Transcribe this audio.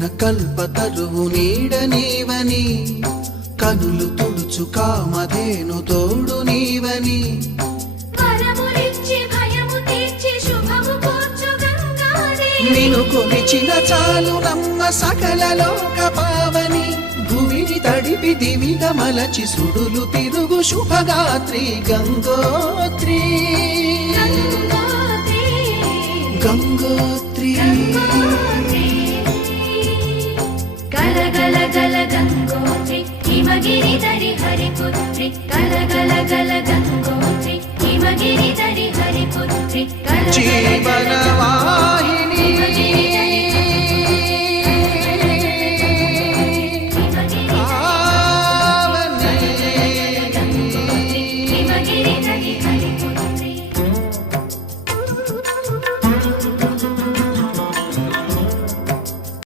కన్న కల్పతరువు నీడ నీవని కనులు తుడుచు కామధేను తోడు నీవని నిను కొలిచిన చాలు నమ్మ సకల లోక పావని భూమిని తడిపి దివిగా మలచి సుడులు తిరుగు శుభగాత్రి గంగోత్రి గంగోత్రి గల గల గల గంగోత్రి హిమగిరి ధరి హరిపుత్రి గల గల గల గంగోత్రి హిమగిరి ధరి హరిపుత్రి జీవన